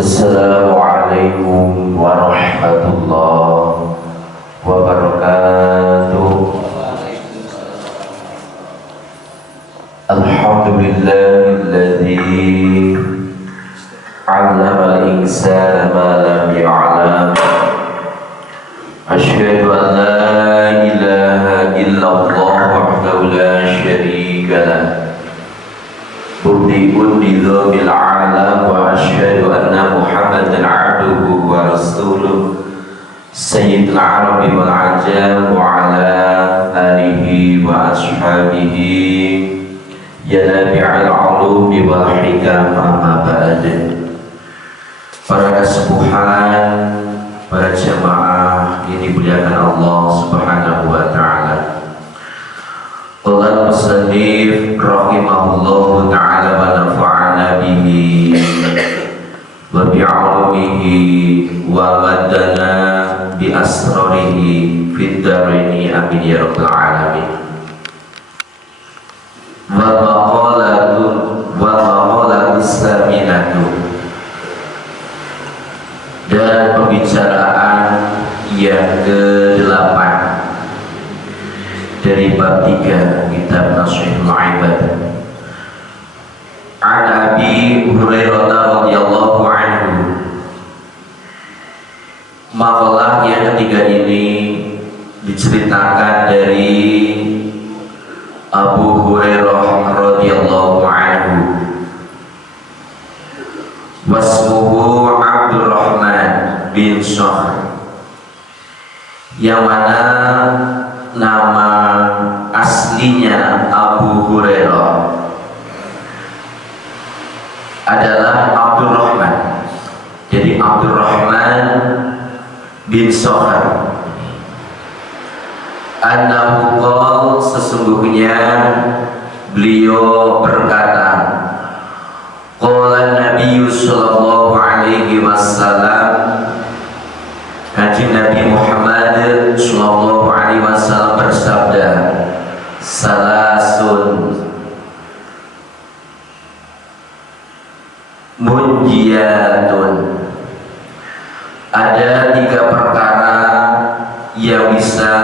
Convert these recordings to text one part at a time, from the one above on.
Assalamualaikum warahmatullahi wabarakatuh. Alhamdulillahilladzi 'allama al-insana ma lam ya'lam. Asyhadu an la ilaha illallah wahdahu la syarika lah. Buktiun nizamil alam wa asyhadu anna Muhammadan 'abduhu wa rasuluh sayyidul arabi wal ajam wa ala alihi wa ashabihi ya nabi'al ulumi wal hikam amma ba'd. Para kesepuhan, para jamaah yang dimuliakan Allah Subhanahu wa taala. Qala musannif rahimahullahu ta'ala wa nafa'ana bihi wa bi'ulumihi wa madana bi asrarihi fid dharaini amin ya rabbal alamin. Wa maqalatu saminatu, dan pembicaraan yang ke-8 dari bab 3 kitab Nashihul Ibad. An Abi Hurairah radhiyallahu anhu. Makalah yang ketiga ini diceritakan dari Abu Hurairah radhiyallahu anhu. Wasmuhu Abdurrahman bin Sakhr, yang mana nama aslinya Abu Hurairah adalah Abdurrahman. Jadi Abdurrahman bin Sakhr. Annahu qala, sesungguhnya beliau berkata, qala Nabi sallallahu alaihi wasallam, Kanjeng Nabi Muhammad sallallahu alaihi wasallam bersabda, salasun munjiyatun, ada 3 perkara yang bisa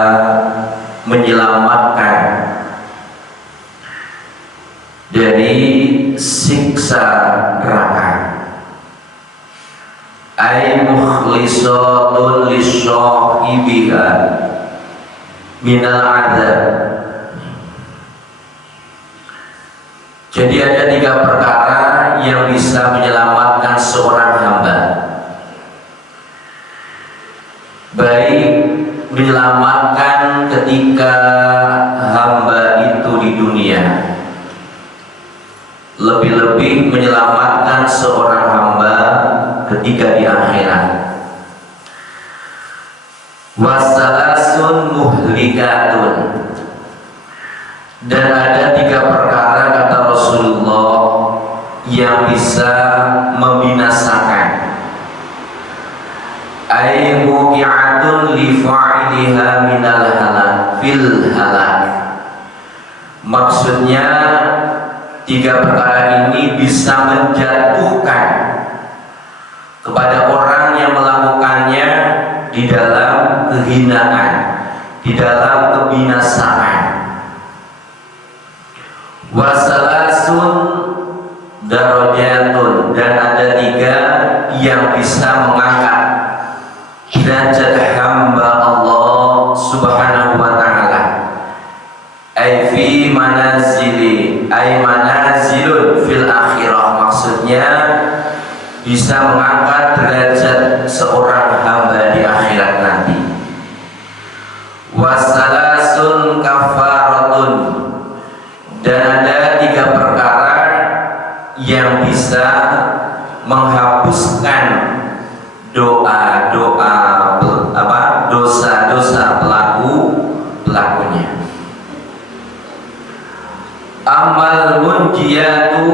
menyelamatkan dari siksa neraka. Ay mukhlisatun lissahibiha minal adzab. Jadi ada 3 perkara yang bisa menyelamatkan seorang hamba, baik menyelamatkan ketika hamba itu di dunia, lebih-lebih menyelamatkan seorang hamba ketika di akhirat. Wasalasun muhlikatun, dan ada 3 perkara kata Rasulullah yang bisa membinasakan. Ay muqi'atun li fa'iliha minal halak fil halak. Maksudnya 3 perkara ini bisa menjatuhkan kepada orang yang melakukannya di dalam kehinaan, di dalam kebinasaan. Wasalasun darajatun, dan ada 3 yang bisa mengangkat derajat hamba Allah Subhanahu wa ta'ala. Ay fi manazili, ay manazilun fil akhirah, maksudnya bisa mengangkat derajat seorang hamba di akhirat nanti. Wasalasun kafaratun, dan ada 3 perkara yang bisa menghapuskan dosa-dosa pelakunya. Amal munjiyatu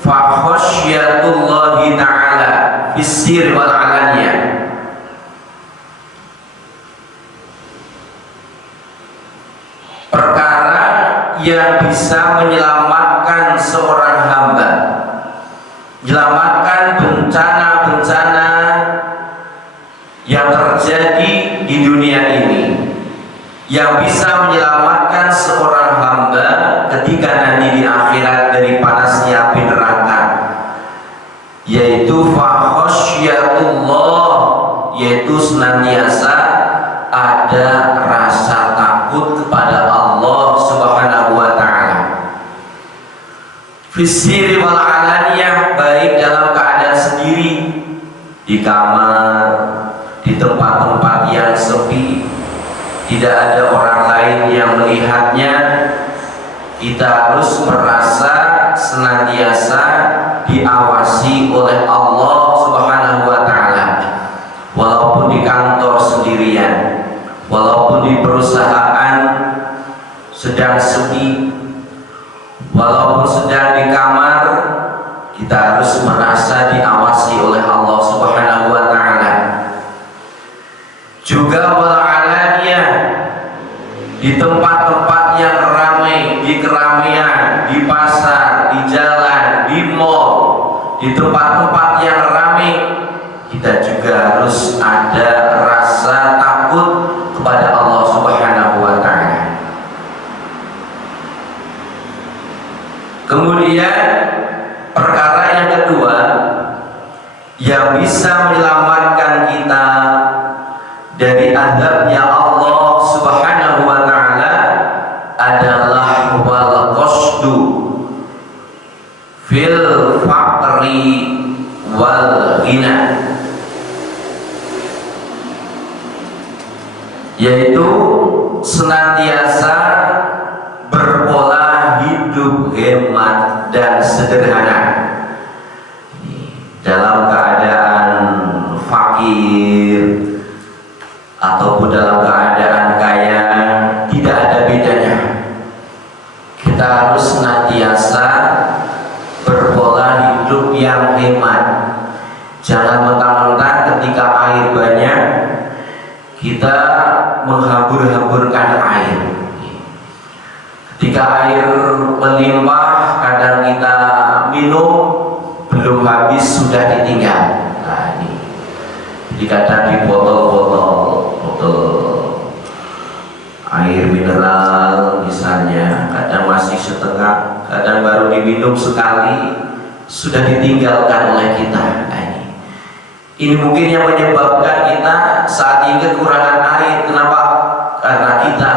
fa khasyatullahi ta'ala fis-sirri wal 'alaniyah. Perkara yang bisa menyelamatkan seorang hamba, menyelamatkan bencana yang bisa menyelamatkan seorang hamba ketika nanti di akhirat dari panasnya api neraka, yaitu fakhosyatullah, yaitu senantiasa ada rasa takut kepada Allah Subhanahu wa ta'ala, fisiri wal alaniyah, baik dalam keadaan sendiri, di kamar, di tempat-tempat yang sepi, tidak ada orang lain yang melihatnya. Kita harus merasa senantiasa diawasi oleh Allah Subhanahu wa ta'ala, walaupun di kantor sendirian, walaupun di perusahaan sedang sepi, walaupun sedang di kamar, kita harus merasa diawasi oleh Allah Subhanahu wa ta'ala. Juga walalaniyah, di tempat-tempat yang ramai, di keramaian, di pasar, di jalan, di mall, di tempat-tempat yang ramai, kita juga harus ada rasa takut kepada Allah Subhanahu wa ta'ala. Kemudian perkara yang kedua yang bisa menyelamatkan kita dari azabnya Allah Subhanahu wa ta'ala adalah wal qasdu fil faqri wal ghina, yaitu senantiasa berpola hidup hemat dan sederhana dalam keadaan fakir ataupun dalam keadaan kaya, tidak ada bedanya. Kita harus senantiasa berpola hidup yang hemat. Jangan mentang-mentang ketika air banyak kita menghambur-hamburkan air. Ketika air melimpah, kadang kita minum belum habis sudah ditinggal. Nah, ini jadi kadang di botol air mineral misalnya, kadang masih setengah, kadang baru diminum sekali sudah ditinggalkan oleh kita. Nah, ini mungkin yang menyebabkan kita saat ini kekurangan air. Kenapa? Karena kita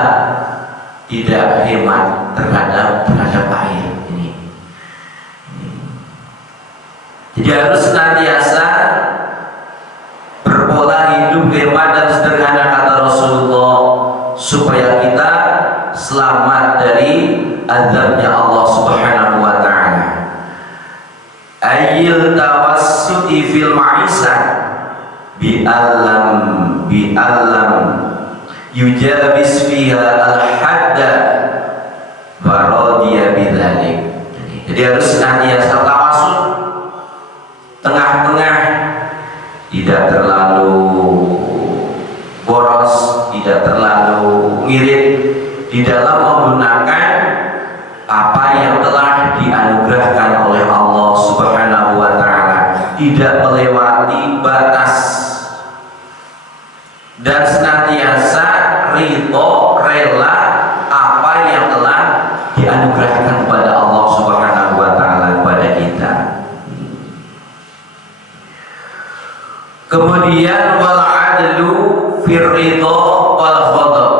tidak hemat terhadap air ini. Jadi harus senantiasa berpola hidup hemat dan sederhana, kata Rasulullah, supaya kita selamat dari azabnya Allah Subhanahu wa ta'ala. Ayil tawassuti fil ma'isah bi'alam yujabis fiha al-hadda wa radiya bidzalik. Jadi harus senantiasa tawassut, tengah-tengah, tidak terlalu boros, tidak terlalu ngirit di dalam menggunakan apa yang telah dianugerahkan oleh Allah Subhanahu wa ta'ala, tidak melewati batas, dan senantiasa ridho, rela apa yang telah dianugerahkan kepada Allah Subhanahu wa ta'ala kepada kita. Kemudian wal adlu fir ridho wal ghadab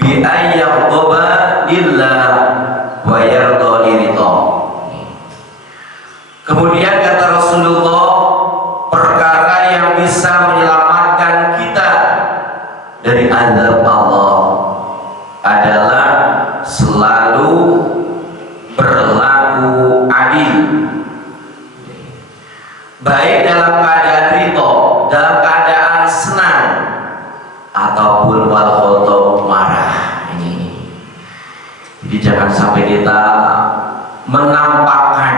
bi ayyaghdaba lillah wa yarda liridha. Kemudian kata Rasulullah, perkara yang bisa menyelamatkan kita dari azab Allah adalah selalu berlaku adil, baik dalam keadaan ridho, dalam keadaan senang, ataupun wal ghadab, marah. Jadi jangan sampai kita menampakkan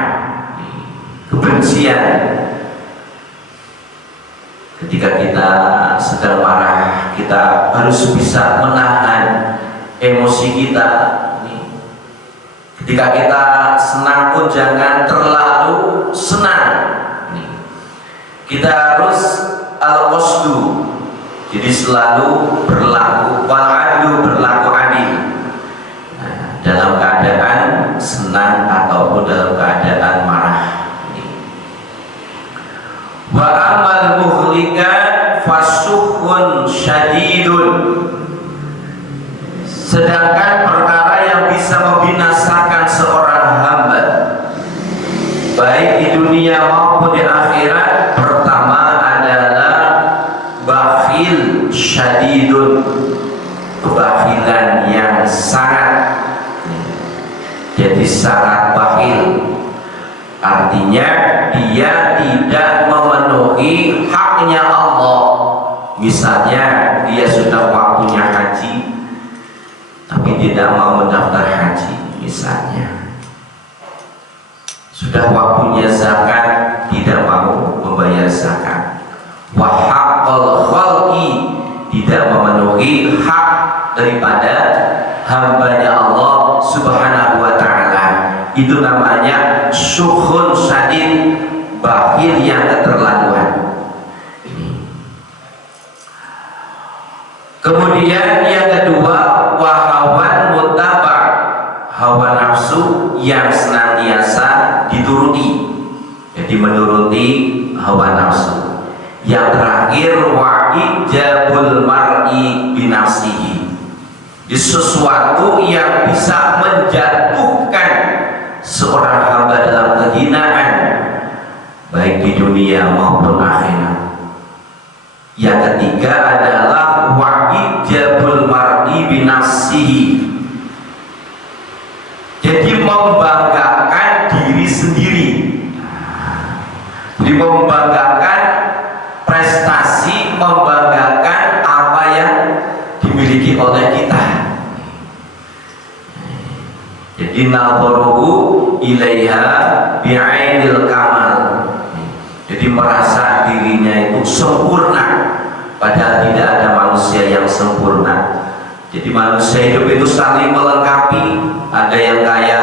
kebencian ketika kita sedang marah. Kita harus bisa menahan emosi kita. Ketika kita senang pun jangan terlalu senang. Kita harus al-qasdu Jadi selalu berlaku wal adlu, berlaku adil. Nah, dalam keadaan senang ataupun dalam keadaan marah. Wa amal muhlikat fasuhun syadidun. Sedangkan perkara yang bisa membinasakan seorang hamba baik di dunia maupun di akhirat, pertama adalah bakhil syadidun, kebakilan yang sangat. Jadi syarat bakhil artinya dia tidak memenuhi haknya Allah. Misalnya dia sudah waktunya haji tapi tidak mau mendaftar haji, misalnya sudah waktunya zakat tidak mau membayar zakat. Wa haqqal khalqi, tidak memenuhi hak daripada hambanya Allah Subhanahu wa ta'ala. Itu namanya syukhun syadid, bakhil yang keterlaluan. Kemudian yang kedua, wahawan muttaba, hawa nafsu yang senantiasa dituruti, jadi menuruti hawa nafsu. Yang terakhir, wa ijabul mar'i binafsihi, sesuatu yang bisa menjatuhkan seorang hamba dalam kehinaan baik di dunia maupun akhirat. Yang ketiga adalah wa'ijabul mar'i binafsihi, jadi membanggakan diri sendiri, jadi membanggakan prestasi, membanggakan apa yang dimiliki oleh kita. Jadi nadharuhu ilaiha bi'ainil kamal, jadi merasa dirinya itu sempurna, padahal tidak ada manusia yang sempurna. Jadi manusia hidup itu saling melengkapi, ada yang kaya,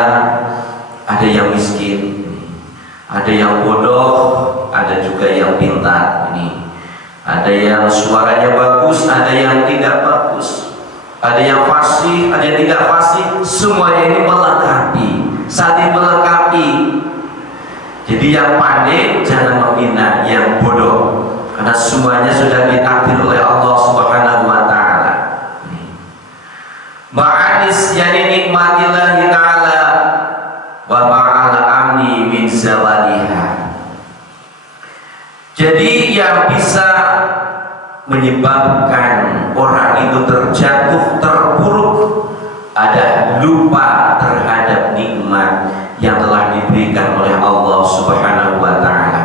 ada yang miskin, ada yang bodoh, ada juga yang pintar. Ini ada yang suaranya bagus, ada yang tidak bagus, ada yang fasih, ada yang tidak fasih. Semuanya ini melengkapi, saling melengkapi. Jadi yang pandai jangan menghina yang bodoh, karena semuanya sudah ditakdir oleh Allah Subhanahu wa ta'ala. Ma'anis yani nikmatillahi ta'ala wa ma'ala amni min zawaliha. Jadi yang bisa menyebabkan orang itu terjatuh terpuruk ada lupa terhadap nikmat yang telah diberikan oleh Allah Subhanahu wa ta'ala,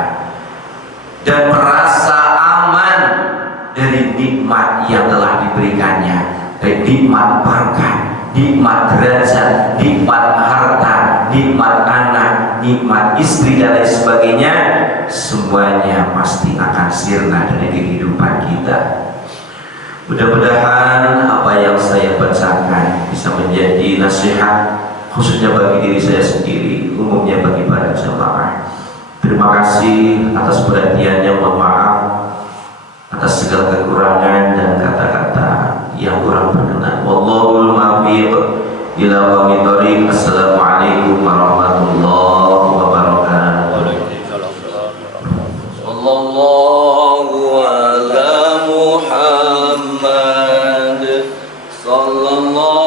dan merasa aman dari nikmat yang telah diberikannya, dari nikmat pangkat, nikmat derajat, nikmat harta, nikmat anak, nikmat istri dan lain sebagainya. Semuanya pasti akan sirna dari kehidupan kita. Mudah-mudahan apa yang saya bacakan bisa menjadi nasihat, khususnya bagi diri saya sendiri, umumnya bagi para jamaah. Terima kasih atas perhatiannya, mohon maaf atas segala kekurangan dan kata-kata yang kurang berkenan. Wallahul muwaffiq ila aqwamit thoriq. Assalamualaikum warahmatullahi wabarakatuh. Sallallahu ala Muhammad sallallahu